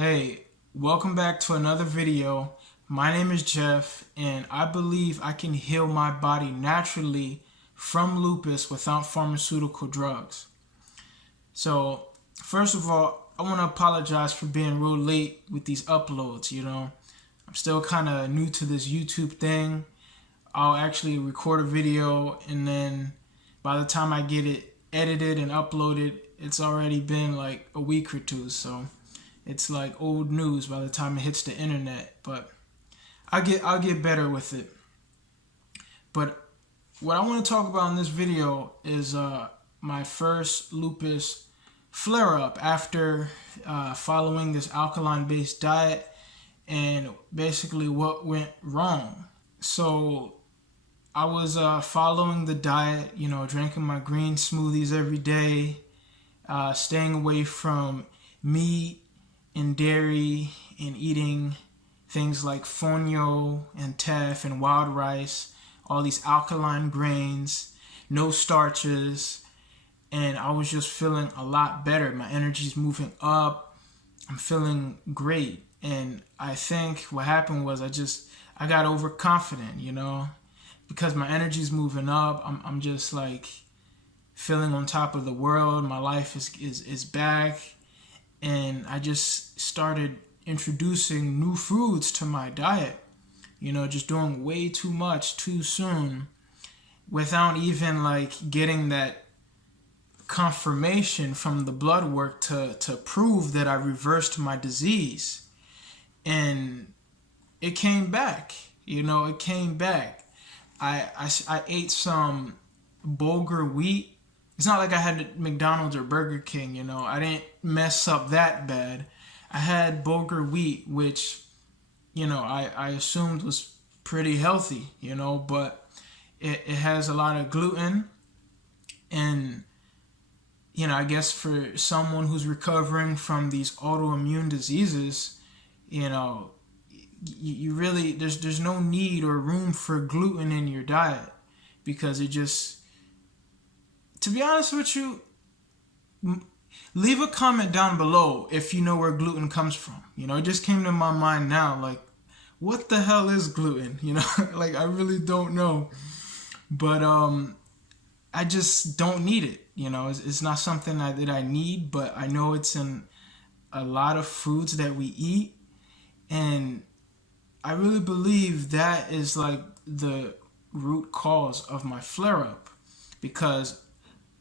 Hey, welcome back to another video. My name is Jeff, and I believe I can heal my body naturally from lupus without pharmaceutical drugs. So, first of all, I want to apologize for being real late with these uploads, I'm still kind of new to this YouTube thing. I'll actually record a video, and then by the time I get it edited and uploaded, it's already been like a week or two, so it's like old news by the time it hits the internet. But I'll get better with it. But what I want to talk about in this video is my first lupus flare-up after following this alkaline-based diet and basically what went wrong. So I was following the diet, drinking my green smoothies every day, staying away from meat and dairy, and eating things like fonio and teff and wild rice, all these alkaline grains, no starches, and I was just feeling a lot better. My energy's moving up. I'm feeling great. And I think what happened was I got overconfident, because my energy's moving up. I'm just like feeling on top of the world. My life is back. And I just started introducing new foods to my diet, just doing way too much too soon without even like getting that confirmation from the blood work to prove that I reversed my disease. And it came back, it came back. I ate some bulgur wheat. It's not like I had McDonald's or Burger King, I didn't mess up that bad. I had bulgur wheat, which, I assumed was pretty healthy, but it has a lot of gluten. And, I guess for someone who's recovering from these autoimmune diseases, you really, there's no need or room for gluten in your diet, because it just, to be honest with you, leave a comment down below if you know where gluten comes from. It just came to my mind now, like, what the hell is gluten? Like, I really don't know. But I just don't need it. It's not something that I need, but I know it's in a lot of foods that we eat. And I really believe that is like the root cause of my flare-up, because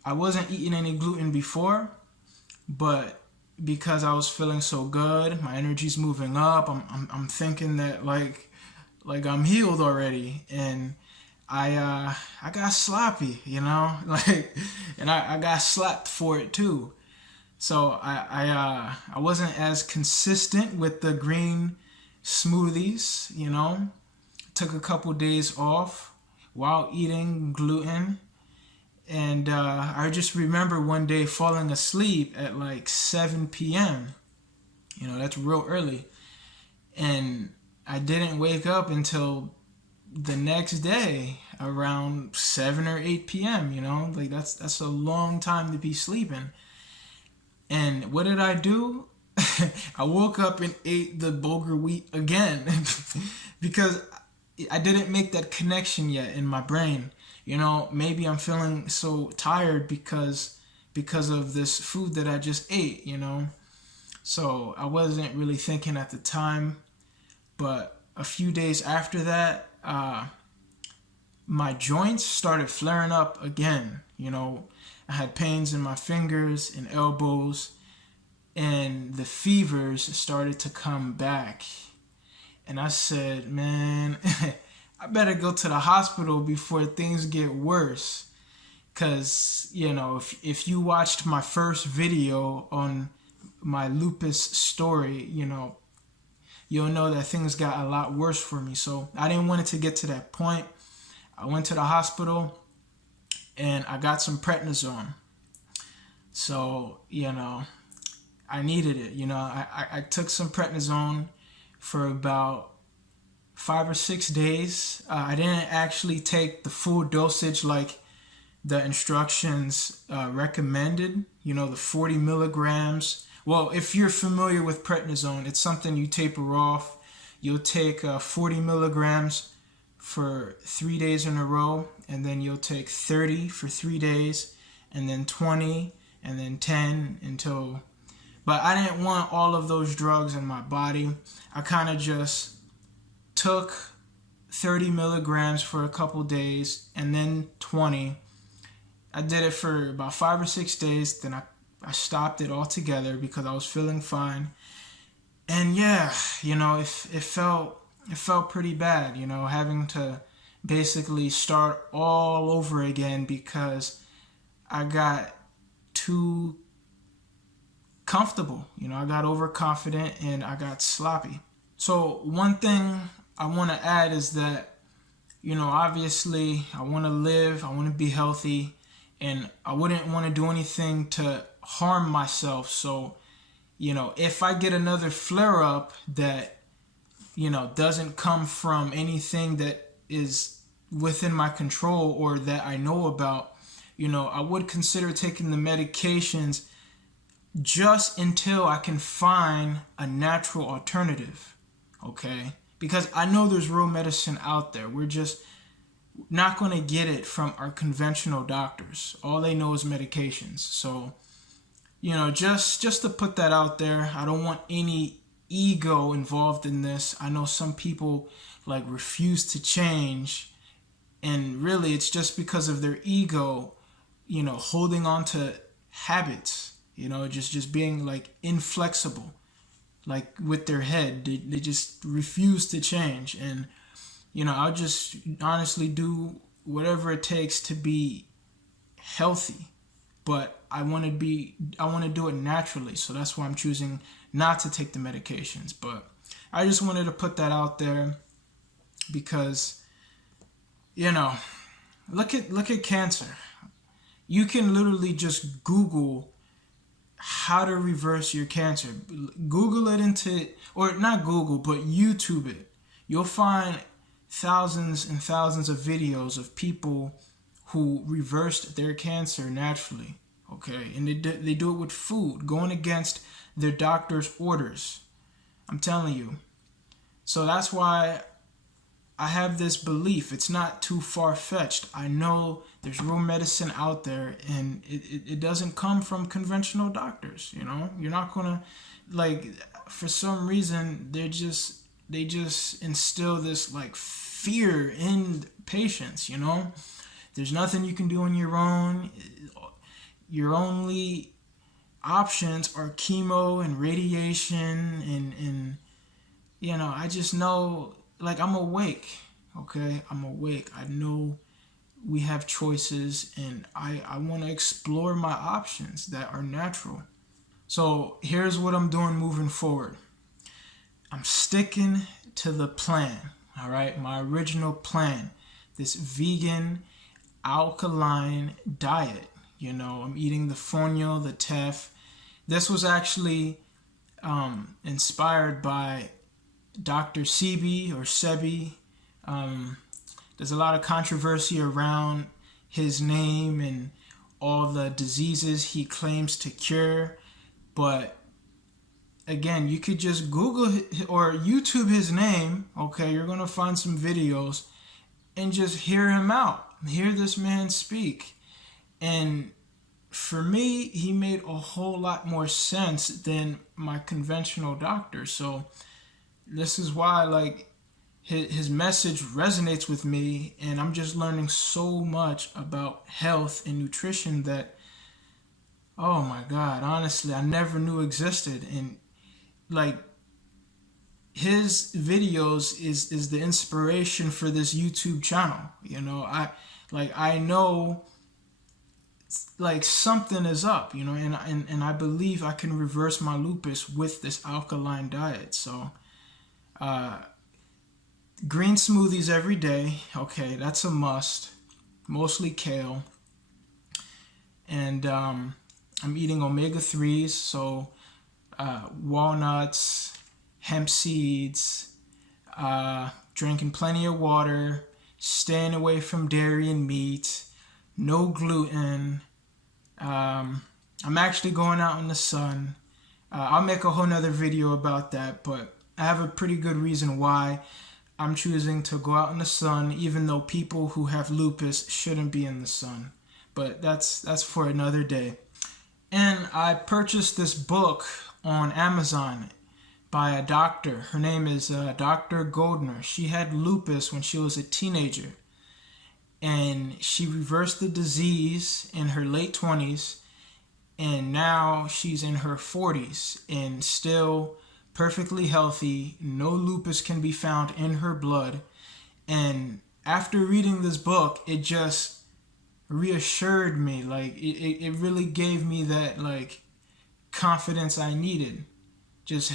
I wasn't eating any gluten before, but because I was feeling so good, my energy's moving up. I'm thinking that like I'm healed already, and I got sloppy, like, and I got slapped for it too. So I wasn't as consistent with the green smoothies, Took a couple days off while eating gluten. And I just remember one day falling asleep at like 7 p.m. That's real early. And I didn't wake up until the next day around 7 or 8 p.m., Like that's a long time to be sleeping. And what did I do? I woke up and ate the bulgur wheat again because I didn't make that connection yet in my brain. Maybe I'm feeling so tired because of this food that I just ate, So I wasn't really thinking at the time. But a few days after that, my joints started flaring up again. I had pains in my fingers and elbows, and the fevers started to come back. And I said, man, I better go to the hospital before things get worse. Because, if you watched my first video on my lupus story, you'll know that things got a lot worse for me. So I didn't want it to get to that point. I went to the hospital and I got some prednisone. So, I needed it. I took some prednisone for about 5 or 6 days. I didn't actually take the full dosage like the instructions recommended, the 40 milligrams Well, if you're familiar with prednisone, it's something you taper off. You'll take 40 milligrams for 3 days in a row, and then you'll take 30 for 3 days, and then 20, and then 10 until. But I didn't want all of those drugs in my body. I kind of just took 30 milligrams for a couple days, and then 20. I did it for about 5 or 6 days. Then I stopped it altogether because I was feeling fine. And yeah, it felt pretty bad, having to basically start all over again because I got too comfortable. I got overconfident and I got sloppy. So one thing I want to add is that, obviously I want to live, I want to be healthy, and I wouldn't want to do anything to harm myself. So, if I get another flare up that, doesn't come from anything that is within my control or that I know about, I would consider taking the medications just until I can find a natural alternative, okay? Because I know there's real medicine out there. We're just not going to get it from our conventional doctors. All they know is medications. So, just to put that out there, I don't want any ego involved in this. I know some people refuse to change, and really it's just because of their ego, holding on to habits, just being inflexible, with their head. They just refuse to change. And I'll just honestly do whatever it takes to be healthy, but I want to do it naturally. So that's why I'm choosing not to take the medications. But I just wanted to put that out there because, look at cancer. You can literally just Google how to reverse your cancer. Google it or not Google, but YouTube it. You'll find thousands and thousands of videos of people who reversed their cancer naturally, okay? And they do it with food, going against their doctor's orders. I'm telling you. So that's why I have this belief. It's not too far-fetched. I know there's real medicine out there, and it doesn't come from conventional doctors, You're not going to, for some reason, they just instill this fear in patients, There's nothing you can do on your own. Your only options are chemo and radiation, and I just know, I'm awake, okay? I'm awake. I know we have choices, and I want to explore my options that are natural. So here's what I'm doing moving forward. I'm sticking to the plan, all right? My original plan, this vegan alkaline diet. I'm eating the fonio, the teff. This was actually inspired by dr.sebi or sebi. There's a lot of controversy around his name and all the diseases he claims to cure. But again, you could just Google or YouTube his name, okay? You're going to find some videos and just hear him out. Hear this man speak. And for me, he made a whole lot more sense than my conventional doctor. So this is why, his message resonates with me, and I'm just learning so much about health and nutrition that, oh my God, honestly, I never knew existed. And his videos is the inspiration for this YouTube channel. I know something is up, and I believe I can reverse my lupus with this alkaline diet. So green smoothies every day, okay, that's a must. Mostly kale. And I'm eating omega-3s, so walnuts, hemp seeds, drinking plenty of water, staying away from dairy and meat, no gluten. I'm actually going out in the sun. I'll make a whole nother video about that, but I have a pretty good reason why I'm choosing to go out in the sun, even though people who have lupus shouldn't be in the sun. But that's for another day. And I purchased this book on Amazon by a doctor. Her name is Dr. Goldner. She had lupus when she was a teenager, and she reversed the disease in her late 20s, and now she's in her 40s and still perfectly healthy. No lupus can be found in her blood. And after reading this book, it just reassured me. Like it really gave me that like confidence I needed. Just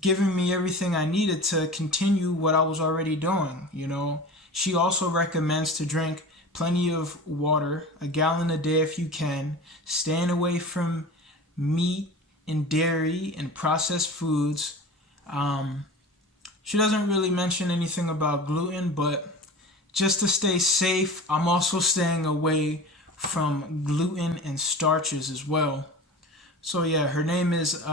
giving me everything I needed to continue what I was already doing, you know. She also recommends to drink plenty of water, a gallon a day if you can, staying away from meat and dairy and processed foods. She doesn't really mention anything about gluten, but just to stay safe, I'm also staying away from gluten and starches as well. So yeah, her name is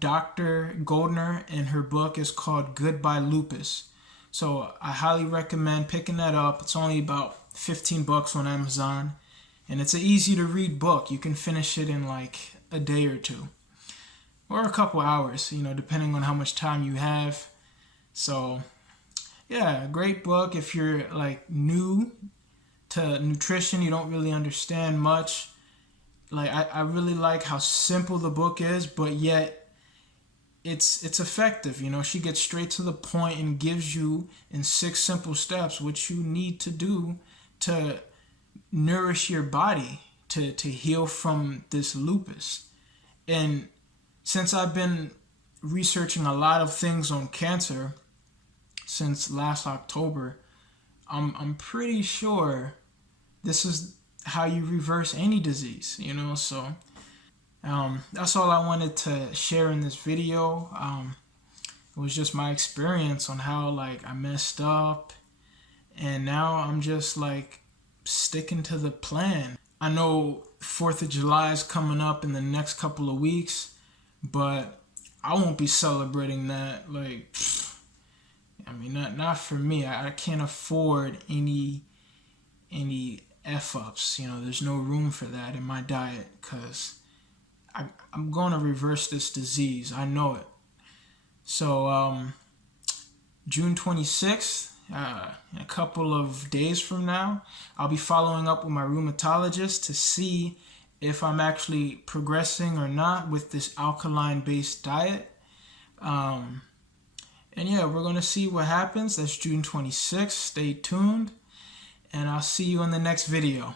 Dr. Goldner, and her book is called Goodbye Lupus. So I highly recommend picking that up. It's only about 15 bucks on Amazon, and it's an easy to read book. You can finish it in like a day or two, or a couple hours, you know, depending on how much time you have. So yeah, great book if you're like new to nutrition, you don't really understand much. Like I really like how simple the book is, but yet it's effective. You know, she gets straight to the point and gives you in 6 simple steps what you need to do to nourish your body to heal from this lupus. And since I've been researching a lot of things on cancer since last October, I'm pretty sure this is how you reverse any disease, you know. So that's all I wanted to share in this video. It was just my experience on how like I messed up, and now I'm just like sticking to the plan. I know 4th of July is coming up in the next couple of weeks, but I won't be celebrating that. Like, I mean, not for me. I can't afford any F-ups. You know, there's no room for that in my diet, because I'm going to reverse this disease. I know it. So June 26th, in a couple of days from now, I'll be following up with my rheumatologist to see if I'm actually progressing or not with this alkaline-based diet. And yeah, we're going to see what happens. That's June 26th. Stay tuned, and I'll see you in the next video.